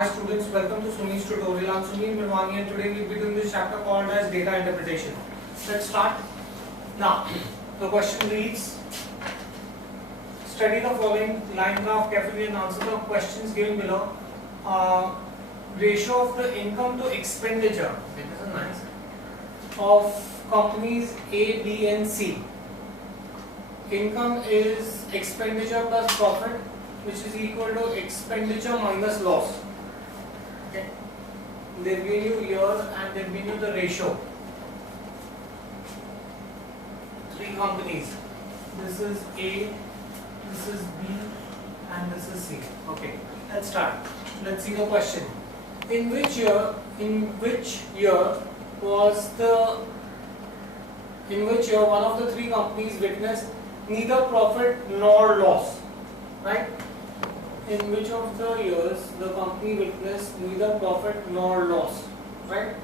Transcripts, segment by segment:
Hi students, welcome to Sunil's tutorial. I'm Sunil Mirwani and today we'll be doing this chapter called as data interpretation. Let's start. Now, the question reads, study the following line graph carefully and answer the questions given below. Ratio of the income to expenditure, it is nice, of companies A, B and C. Income is expenditure plus profit, which is equal to expenditure minus loss. Okay. They've given you years and they've given you the ratio. Three companies. This is A, this is B, and this is C. Okay. Let's start. Let's see the question. In which year one of the three companies witnessed neither profit nor loss? Right? In which of the years the company witnessed neither profit nor loss, right?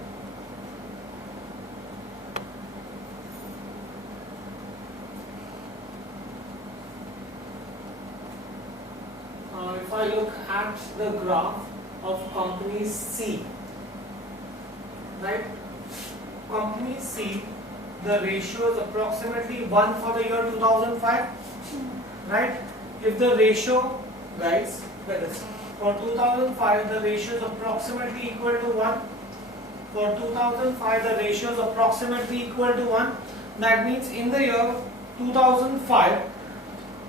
If I look at the graph of company C, right? Company C, the ratio is approximately 1 for the year 2005, right? If the ratio, guys, for 2005 the ratio is approximately equal to 1. For 2005 the ratio is approximately equal to 1. That means in the year 2005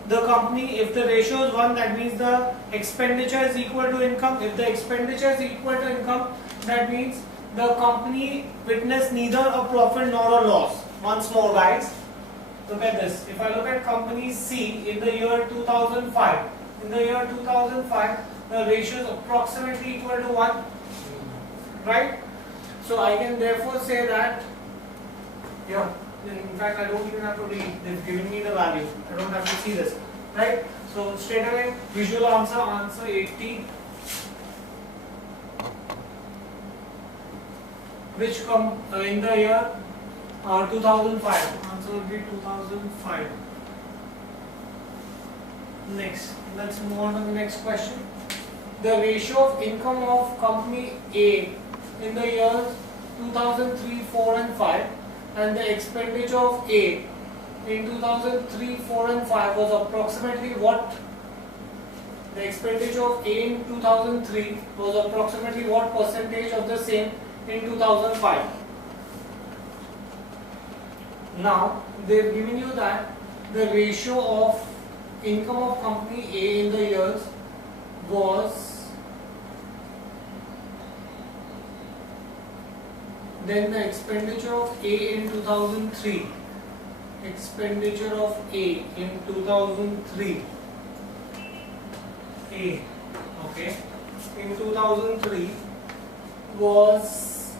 the company, if the ratio is 1, that means the expenditure is equal to income. If the expenditure is equal to income, that means the company witnessed neither a profit nor a loss. Once more, guys, look at this. If I look at company C in the year 2005, the ratio is approximately equal to 1, right? So I can therefore say that, in fact I don't even have to read, they've given me the value, I don't have to see this, right? So straight away, visual answer 80, which come in the year 2005, answer will be 2005. Next, let's move on to the next question. The ratio of income of company A in the years 2003, 4 and 5 and the expenditure of A in 2003, 4 and 5 was approximately what? The expenditure of A in 2003 was approximately what percentage of the same in 2005? Now, they've given you that the ratio of income of company A in the years was, then the expenditure of A in 2003, expenditure of A in 2003, A, okay, in 2003 was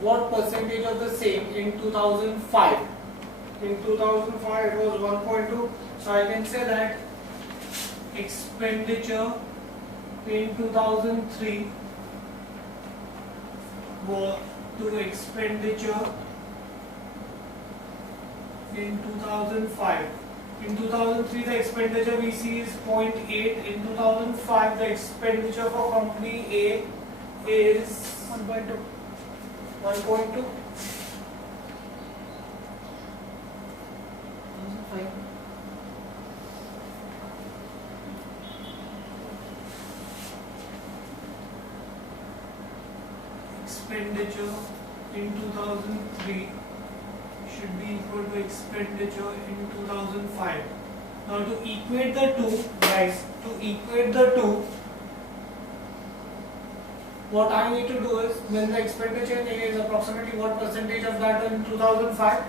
what percentage of the same in 2005? In 2005 it was 1.2. So I can say that expenditure in 2003 to expenditure in 2005. In 2003 the expenditure we see is 0.8. In 2005 the expenditure for company A is 1.2. 1.2. Expenditure in 2003 should be equal to expenditure in 2005. Now to equate the two, guys, what I need to do is, when the expenditure in A is approximately what percentage of that in 2005?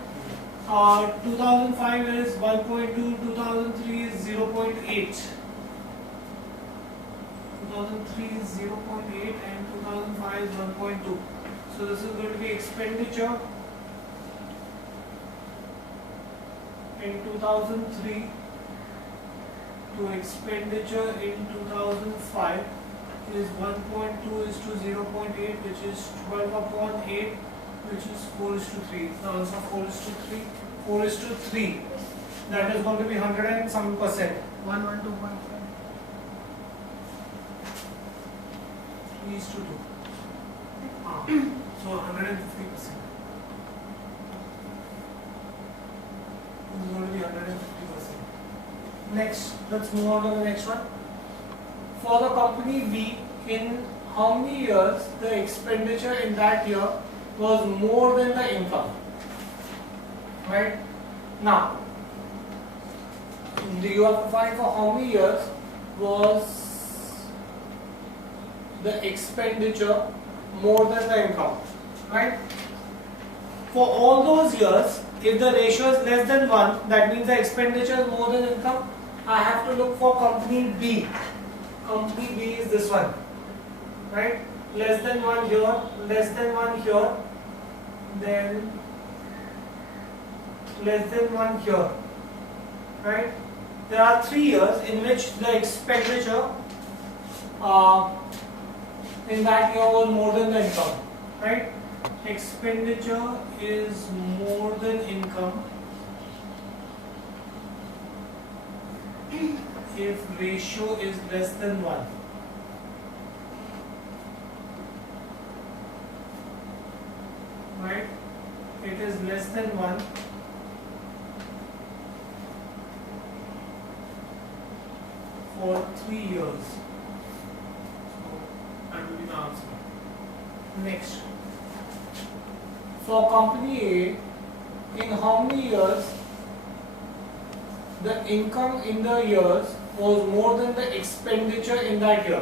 2005 is 1.2, 2003 is 0.8. 2003 is 0.8 and 2005 is 1.2. So this is going to be expenditure in 2003 to expenditure in 2005 is 1.2 is to 0.8, which is 12 upon 8, which is 4 is to 3. The answer 4 is to 3. 4 is to 3. That is going to be 100 and some %. 112.5. is to 2. So 150%. It's going to be 150%. Next, let's move on to the next one. For the company B, in how many years the expenditure in that year was more than the income? Right? Now, you have to find for how many years was the expenditure more than the income, right? For all those years, if the ratio is less than 1, that means the expenditure is more than income. I have to look for company B. Company B is this one, right? Less than 1 here, less than 1 here, then less than 1 here, right? There are 3 years in which the expenditure in that year was more than the income, right? Expenditure is more than income if ratio is less than 1. Right? It is less than 1 for 3 years. So that will be the answer. Next. For company A, in how many years the income in the years was more than the expenditure in that year?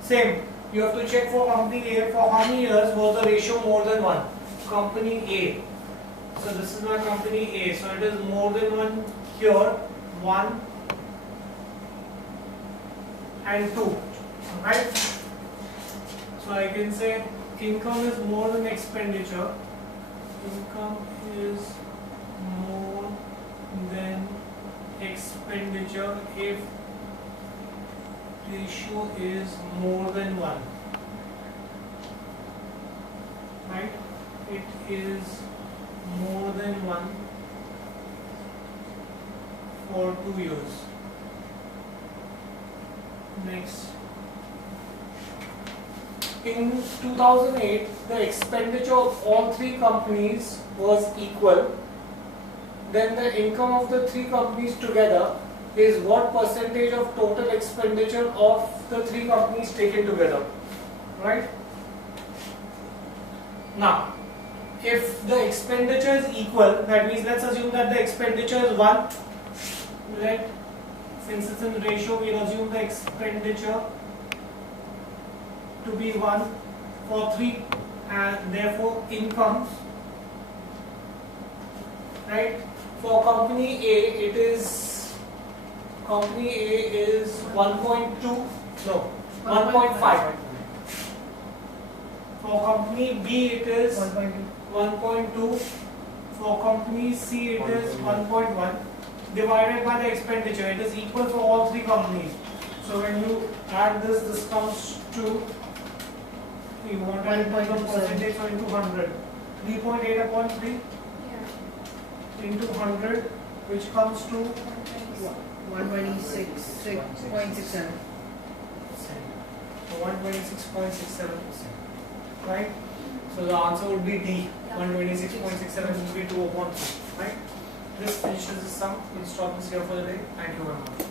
Same. You have to check for company A, for how many years was the ratio more than 1? Company A. So this is my company A. So it is more than 1 here, 1 and 2. Right? So I can say income is more than expenditure. Income is more than expenditure if ratio is more than 1. Right? It is more than 1 for 2 years. Next. In 2008, the expenditure of all 3 companies was equal. Then the income of the 3 companies together is what percentage of total expenditure of the 3 companies taken together, right? Now, if the expenditure is equal, that means let's assume that the expenditure is 1. Since it's in ratio, we'll assume the expenditure to be 1 for 3, and therefore incomes, right? For company A, it is company A is 1.2, no, 1.5. For company B, it is 1.2. For company C, it is 1.1. Divided by the expenditure, it is equal for all 3 companies. So when you add this, this comes to, you want to add the percentage, so into 100. 3.8 upon 3 into 100, which comes to 126.67. 126.67%. Right? So the answer would be D. 126.67 will be 2 upon 3. Right? This finishes the sum. We'll stop this here for the day. Thank you very much.